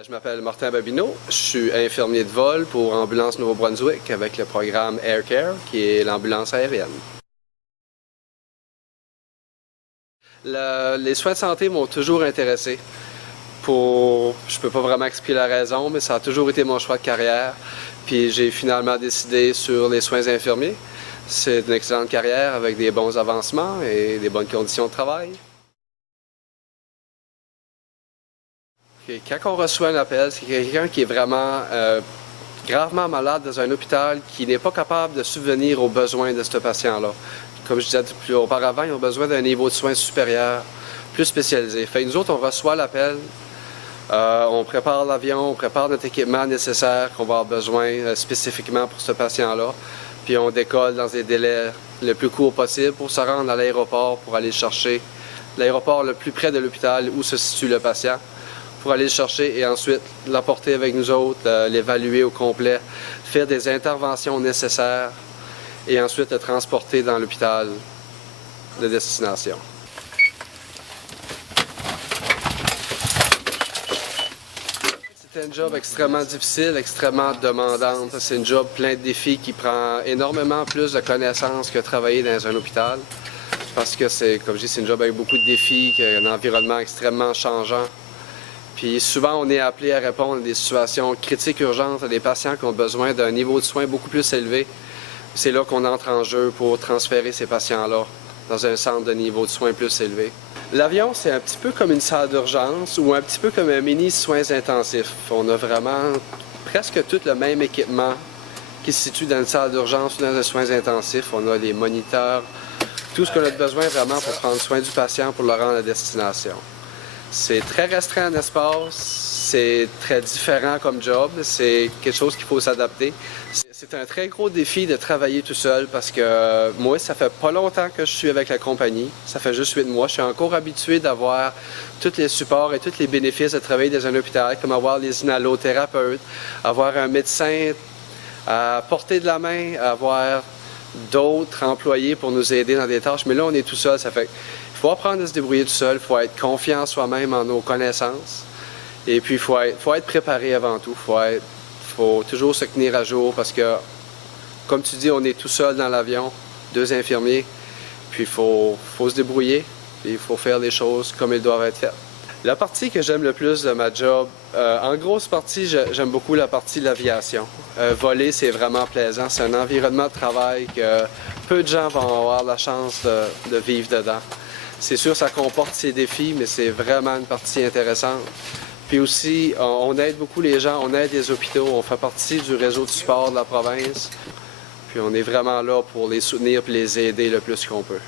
Je m'appelle Martin Babineau, je suis infirmier de vol pour Ambulance Nouveau-Brunswick avec le programme Air Care, qui est l'ambulance aérienne. Les soins de santé m'ont toujours intéressé. Je ne peux pas vraiment expliquer la raison, mais ça a toujours été mon choix de carrière. Puis j'ai finalement décidé sur les soins infirmiers. C'est une excellente carrière avec des bons avancements et des bonnes conditions de travail. Quand on reçoit un appel, c'est quelqu'un qui est vraiment gravement malade dans un hôpital, qui n'est pas capable de subvenir aux besoins de ce patient-là. Comme je disais plus auparavant, ils ont besoin d'un niveau de soins supérieur, plus spécialisé. Fait que nous autres, on reçoit l'appel, on prépare l'avion, on prépare notre équipement nécessaire qu'on va avoir besoin spécifiquement pour ce patient-là, puis on décolle dans des délais le plus courts possible pour se rendre à l'aéroport pour aller chercher l'aéroport le plus près de l'hôpital où se situe le patient, pour aller le chercher et ensuite l'apporter avec nous autres, l'évaluer au complet, faire des interventions nécessaires et ensuite le transporter dans l'hôpital de destination. C'est un job extrêmement difficile, extrêmement demandante. C'est un job plein de défis qui prend énormément plus de connaissances que travailler dans un hôpital. Parce que c'est, comme je dis, c'est un job avec beaucoup de défis, un environnement extrêmement changeant. Puis souvent, on est appelé à répondre à des situations critiques urgentes, à des patients qui ont besoin d'un niveau de soins beaucoup plus élevé. C'est là qu'on entre en jeu pour transférer ces patients-là dans un centre de niveau de soins plus élevé. L'avion, c'est un petit peu comme une salle d'urgence ou un petit peu comme un mini soins intensifs. On a vraiment presque tout le même équipement qui se situe dans une salle d'urgence ou dans un soins intensifs. On a les moniteurs, tout ce qu'on a besoin vraiment pour prendre soin du patient pour le rendre à destination. C'est très restreint en espace, c'est très différent comme job, c'est quelque chose qu'il faut s'adapter. C'est un très gros défi de travailler tout seul parce que moi, ça fait pas longtemps que je suis avec la compagnie, ça fait juste 8 mois. Je suis encore habitué d'avoir tous les supports et tous les bénéfices de travailler dans un hôpital, comme avoir les inhalothérapeutes, avoir un médecin à portée de la main, avoir d'autres employés pour nous aider dans des tâches. Mais là, on est tout seul, ça fait il faut apprendre à se débrouiller tout seul, il faut être confiant en soi-même, en nos connaissances. Et puis, il faut être préparé avant tout. Il faut toujours se tenir à jour parce que, comme tu dis, on est tout seul dans l'avion, 2 infirmiers. Puis, il faut se débrouiller et il faut faire les choses comme elles doivent être faites. La partie que j'aime le plus de ma job, en grosse partie, j'aime beaucoup la partie de l'aviation. Voler, c'est vraiment plaisant. C'est un environnement de travail que peu de gens vont avoir la chance de vivre dedans. C'est sûr, ça comporte ses défis, mais c'est vraiment une partie intéressante. Puis aussi, on aide beaucoup les gens, on aide les hôpitaux, on fait partie du réseau de support de la province. Puis on est vraiment là pour les soutenir et les aider le plus qu'on peut.